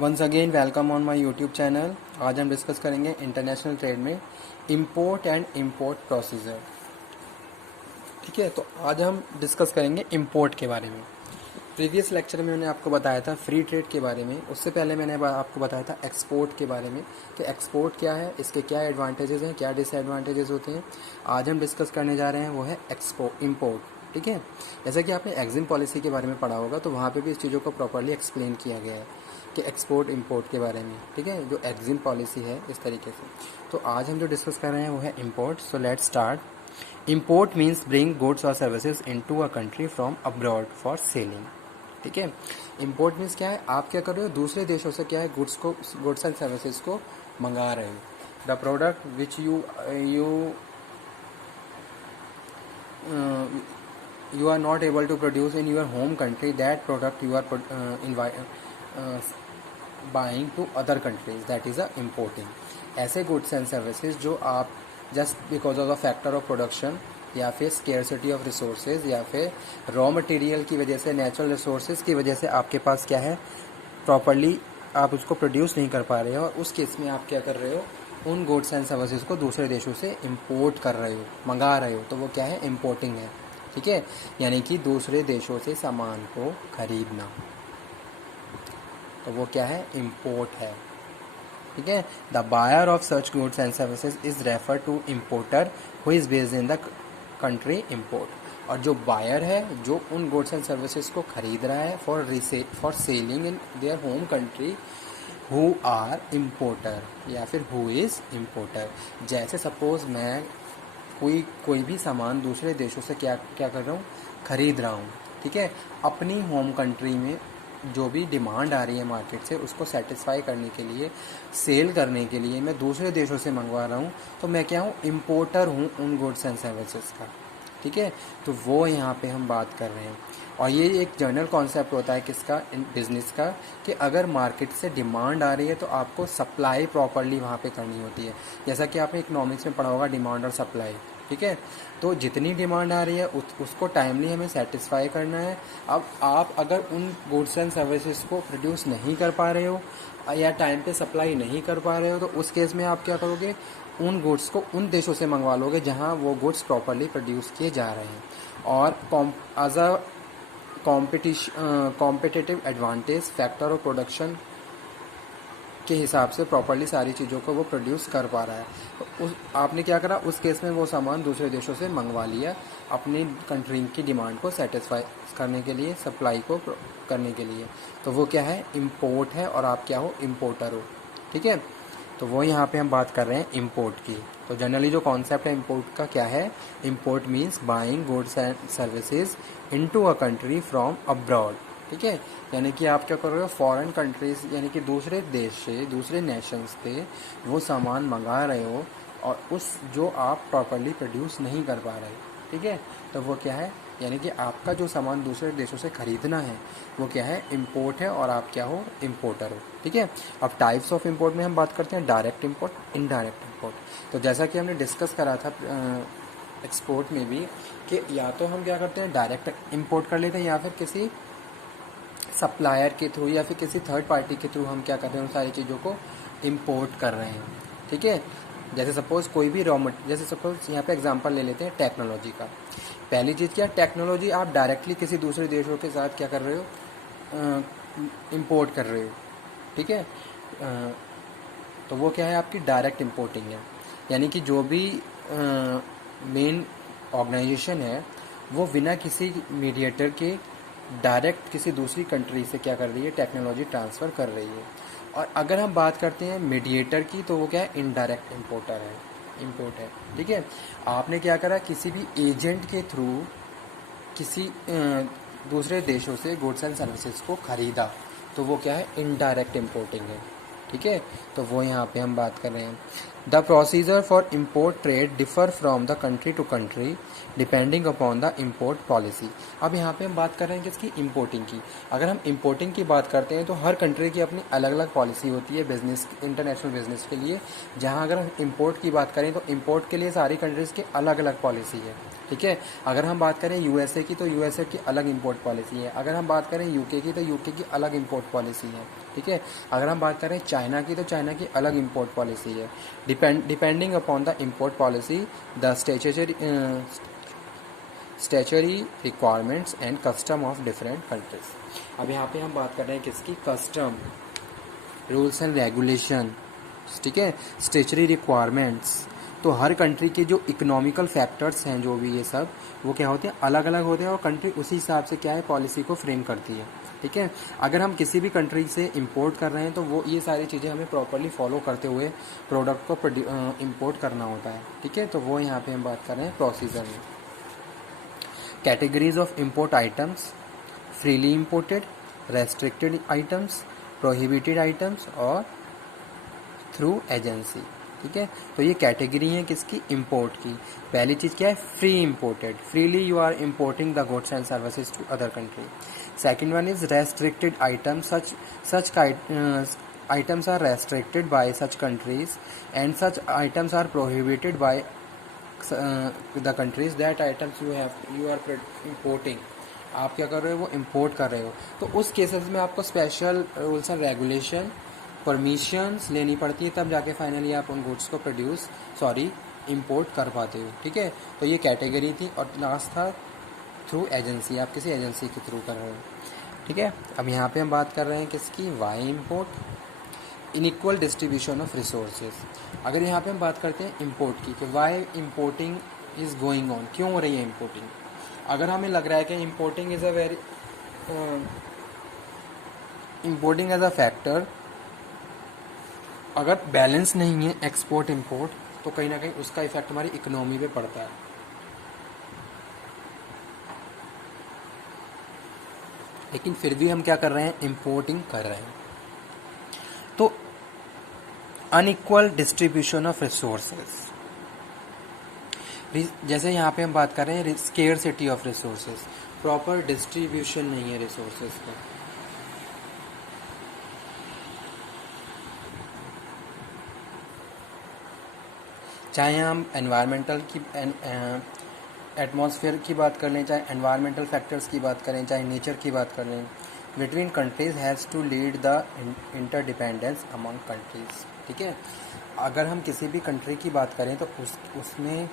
Once again welcome on my YouTube channel. आज हम discuss करेंगे इंटरनेशनल ट्रेड में इंपोर्ट एंड इंपोर्ट प्रोसीजर। ठीक है, तो आज हम डिस्कस करेंगे इंपोर्ट के बारे में। प्रीवियस लेक्चर में मैंने आपको बताया था फ्री ट्रेड के बारे में, उससे पहले मैंने आपको बताया था एक्सपोर्ट के बारे में कि एक्सपोर्ट क्या है, इसके क्या एडवांटेजेस हैं, क्या डिसएडवांटेजेस होते हैं। आज हम डिस्कस करने जा रहे हैं वो है इंपोर्ट। ठीक है, जैसा कि आपने एग्जिम पॉलिसी के बारे में पढ़ा होगा तो वहाँ पे भी इस चीज़ों को प्रॉपर्ली एक्सप्लेन किया गया है कि एक्सपोर्ट इंपोर्ट के बारे में। ठीक है, जो एग्जिम पॉलिसी है इस तरीके से। तो आज हम जो डिस्कस कर रहे हैं वो है import. So let's start. Import means bring goods और services into a country from abroad for selling. ठीक है, इंपोर्ट मीन्स क्या है, आप क्या कर रहे हो, दूसरे देशों से क्या है गुड्स एंड सर्विसेज को मंगा रहे हो। The product which you are not able to produce in your home country, that product you are buying to other countries, that is a importing। ऐसे goods and services जो आप just because of the factor of production या फिर scarcity of resources या फिर raw material की वजह से, natural resources की वजह से आपके पास क्या है, properly आप उसको प्रोड्यूस नहीं कर पा रहे हो, और उस केस में आप क्या कर रहे हो, उन गुड्स एंड सर्विसेज को दूसरे देशों से इंपोर्ट कर रहे हो, मंगा रहे हो, तो वो क्या है, इंपोर्टिंग है। ठीक है, यानी कि दूसरे देशों से सामान को खरीदना, तो वो क्या है, इंपोर्ट है। ठीक है, the buyer of such goods and services is refer to importer who is based in the country import. और जो बायर है, जो उन गुड्स एंड सर्विसेज को खरीद रहा है for selling in their home country, who are importer या फिर हु इज़ इम्पोर्टर। जैसे सपोज मैं कोई भी सामान दूसरे देशों से क्या कर रहा हूँ, खरीद रहा हूँ। ठीक है, अपनी होम कंट्री में जो भी डिमांड आ रही है मार्केट से, उसको सेटिस्फाई करने के लिए, सेल करने के लिए मैं दूसरे देशों से मंगवा रहा हूँ, तो मैं क्या हूँ, इम्पोर्टर हूँ उन गुड्स एंड सर्विसेज का। ठीक है, तो वो यहाँ पे हम बात कर रहे हैं। और ये एक जनरल कॉन्सेप्ट होता है किसका, बिजनेस का, कि अगर मार्केट से डिमांड आ रही है तो आपको सप्लाई प्रॉपर्ली वहाँ पे करनी होती है। जैसा कि आपने इकोनॉमिक्स में पढ़ा होगा, डिमांड और सप्लाई। ठीक है, तो जितनी डिमांड आ रही है उसको टाइमली हमें सेटिस्फाई करना है। अब आप अगर उन गुड्स एंड सर्विसेज को प्रोड्यूस नहीं कर पा रहे हो या टाइम पे सप्लाई नहीं कर पा रहे हो, तो उस केस में आप क्या करोगे, उन गुड्स को उन देशों से मंगवा लोगे जहां वो गुड्स प्रॉपर्ली प्रोड्यूस किए जा रहे हैं, और as a competitive advantage factor of production के हिसाब से प्रॉपर्ली सारी चीज़ों को वो प्रोड्यूस कर पा रहा है। तो आपने क्या करा, उस केस में वो सामान दूसरे देशों से मंगवा लिया अपनी कंट्री की डिमांड को सेटिस्फाई करने के लिए, सप्लाई को करने के लिए, तो वो क्या है, इंपोर्ट है, और आप क्या हो, इंपोर्टर हो। ठीक है, तो वो यहाँ पे हम बात कर रहे हैं इंपोर्ट की। तो जनरली जो कॉन्सेप्ट है इंपोर्ट का क्या है, import means buying goods and services into a country from abroad. ठीक है, यानी कि आप क्या कर रहे हो, फॉरेन कंट्रीज यानी कि दूसरे देश से, दूसरे नेशंस से वो सामान मंगा रहे हो, और उस जो आप प्रॉपर्ली प्रोड्यूस नहीं कर पा रहे। ठीक है, तो वो क्या है, यानी कि आपका जो सामान दूसरे देशों से खरीदना है वो क्या है, इंपोर्ट है, और आप क्या हो, इंपोर्टर हो। ठीक है, अब टाइप्स ऑफ इंपोर्ट में हम बात करते हैं डायरेक्ट इंपोर्ट, इनडायरेक्ट इंपोर्ट। तो जैसा कि हमने डिस्कस करा था एक्सपोर्ट में भी, कि या तो हम क्या करते हैं, डायरेक्ट इंपोर्ट कर लेते हैं, या फिर किसी सप्लायर के थ्रू या फिर किसी थर्ड पार्टी के थ्रू हम क्या कर रहे हैं, उन सारी चीज़ों को इंपोर्ट कर रहे हैं। ठीक है, जैसे सपोज कोई भी जैसे सपोज यहाँ पे एग्जांपल ले लेते हैं टेक्नोलॉजी का। पहली चीज़ क्या, टेक्नोलॉजी आप डायरेक्टली किसी दूसरे देशों के साथ क्या कर रहे हो, इंपोर्ट कर रहे हो। ठीक है, तो वो क्या है, आपकी डायरेक्ट इंपोर्टिंग है। यानी कि जो भी मेन ऑर्गेनाइजेशन है वो बिना किसी मीडिएटर के डायरेक्ट किसी दूसरी कंट्री से क्या कर रही है, टेक्नोलॉजी ट्रांसफ़र कर रही है। और अगर हम बात करते हैं मीडिएटर की, तो वो क्या है, इनडायरेक्ट इंपोर्ट है। ठीक है, आपने क्या करा, किसी भी एजेंट के थ्रू किसी दूसरे देशों से गुड्स एंड सर्विसेज को खरीदा, तो वो क्या है, इनडायरेक्ट इंपोर्टिंग है। ठीक है, तो वो यहाँ पे हम बात कर रहे हैं। The procedure for import trade differ from the country to country depending upon the import policy. अब यहाँ पे हम बात कर रहे हैं किसकी, इम्पोर्टिंग की। अगर हम इम्पोर्टिंग की बात करते हैं तो हर कंट्री की अपनी अलग अलग पॉलिसी होती है बिजनेस, इंटरनेशनल बिजनेस के लिए। जहाँ अगर हम इम्पोर्ट की बात करें तो इम्पोर्ट के लिए सारी कंट्रीज़ की अलग अलग पॉलिसी है, ठीक है। अगर हम बात करें यूएसए की तो यूएसए की अलग इम्पोर्ट पॉलिसी है। अगर हम बात करें यूके की तो यूके की अलग इम्पोर्ट पॉलिसी है, ठीक है। अगर हम बात करें चाइना की तो चाइना की अलग इम्पोर्ट पॉलिसी है। Depending upon the import policy the statutory requirements and custom of different countries. अब यहाँ पे हम बात कर रहे हैं किसकी, कस्टम, रूल्स एंड रेगुलेशन, ठीक है, स्टैचुरी रिक्वायरमेंट्स। तो हर कंट्री के जो इकोनॉमिकल फैक्टर्स हैं, जो भी ये सब, वो क्या होते हैं, अलग अलग होते हैं और कंट्री उसी हिसाब से क्या है, पॉलिसी को फ्रेम करती है, ठीक है। अगर हम किसी भी कंट्री से इंपोर्ट कर रहे हैं तो वो ये सारी चीज़ें हमें प्रॉपरली फॉलो करते हुए प्रोडक्ट को इंपोर्ट करना होता है, ठीक है। तो वो यहाँ पे हम बात कर रहे हैं प्रोसीजर में। Categories of import items, freely imported, restricted items, prohibited items और थ्रू एजेंसी, ठीक है। तो ये कैटेगरी है किसकी, इंपोर्ट की। पहली चीज़ क्या है, free imported, freely you are importing the goods and services to other country. Second one is restricted item, such items are restricted by such countries and such items are prohibited by the countries that items you are importing। आप क्या कर रहे हो, वो import कर रहे हो, तो उस केसेस में आपको special rules and regulation, permissions लेनी पड़ती है, तब जाके फाइनली आप उन गुड्स को इंपोर्ट कर पाते हो, ठीक है। तो ये कैटेगरी थी। और लास्ट था थ्रू एजेंसी, आप किसी एजेंसी के थ्रू कर रहे हो, ठीक है। अब यहाँ पे हम बात कर रहे हैं किसकी, why import, inequal distribution of resources. अगर यहाँ पे हम बात करते हैं इम्पोर्ट की, कि why importing is going on, क्यों हो रही है इम्पोर्टिंग। अगर हमें लग रहा है कि इम्पोर्टिंग एज अ फैक्टर अगर बैलेंस नहीं है एक्सपोर्ट इंपोर्ट, तो कहीं ना कहीं उसका इफेक्ट हमारी इकोनॉमी पे पड़ता है। लेकिन फिर भी हम क्या कर रहे हैं, इंपोर्टिंग कर रहे हैं। तो अनइक्वल डिस्ट्रीब्यूशन ऑफ रिसोर्सेज, जैसे यहाँ पे हम बात कर रहे हैं scarcity of resources, proper distribution नहीं है रिसोर्सेज का। चाहे हम एनवायरमेंटल की एटमॉस्फेयर की बात कर लें, चाहे एनवायरमेंटल फैक्टर्स की बात करें, चाहे नेचर की बात कर लें, between countries has to lead the interdependence among countries, ठीक है। अगर हम किसी भी कंट्री की बात करें तो उसमें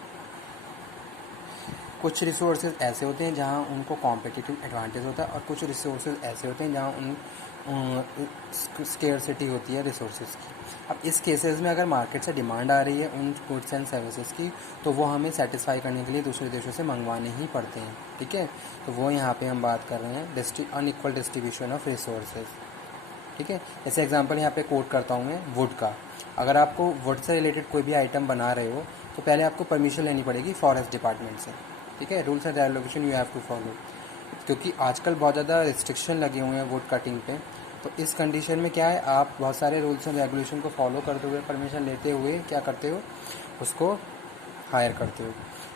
कुछ रिसोर्सेज ऐसे होते हैं जहां उनको कॉम्पिटिटिव एडवांटेज होता है, और कुछ रिसोर्सेज ऐसे होते हैं जहां उन स्केर्सिटी होती है रिसोर्सेज की। अब इस केसेस में अगर मार्केट से डिमांड आ रही है उन गुड्स एंड सर्विसेज की, तो वो हमें सेटिस्फाई करने के लिए दूसरे देशों से मंगवाने ही पड़ते हैं, ठीक है। तो वो यहाँ पे हम बात कर रहे हैं अनइक्वल डिस्ट्रीब्यूशन ऑफ रिसोर्सेज, ठीक है। जैसे एग्जांपल यहाँ पे कोट करता हूँ मैं वुड का। अगर आपको वुड से रिलेटेड कोई भी आइटम बना रहे हो तो पहले आपको परमिशन लेनी पड़ेगी फॉरेस्ट डिपार्टमेंट से, ठीक है। Rules and regulation you have to follow, क्योंकि आजकल बहुत ज़्यादा रिस्ट्रिक्शन लगे हुए हैं वुड कटिंग पे। तो इस कंडीशन में क्या है, आप बहुत सारे रूल्स एंड रेगुलेशन को फॉलो करते हुए, परमिशन लेते हुए क्या करते हो, उसको हायर करते हो।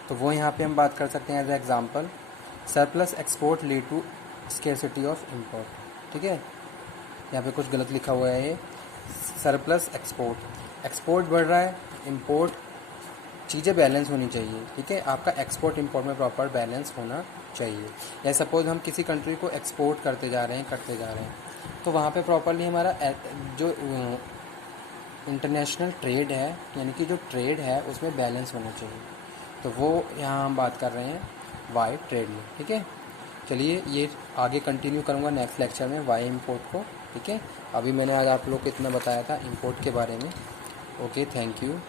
तो वो यहाँ पे हम बात कर सकते हैं as example, surplus export lead to scarcity of import, ठीक है। यहाँ पे कुछ गलत लिखा हुआ है, ये सरप्लस एक्सपोर्ट बढ़ रहा है, इंपोर्ट, चीज़ें बैलेंस होनी चाहिए, ठीक है। आपका एक्सपोर्ट इंपोर्ट में प्रॉपर बैलेंस होना चाहिए। या सपोज हम किसी कंट्री को एक्सपोर्ट करते जा रहे हैं, तो वहाँ पे प्रॉपरली हमारा जो इंटरनेशनल ट्रेड है, यानी कि जो ट्रेड है उसमें बैलेंस होना चाहिए। तो वो यहाँ हम बात कर रहे हैं वाई ट्रेड में, ठीक है। चलिए ये आगे कंटिन्यू करूँगा नेक्स्ट लेक्चर में वाई इंपोर्ट को, ठीक है। अभी मैंने आज आप लोग को इतना बताया था इंपोर्ट के बारे में। Okay, thank you.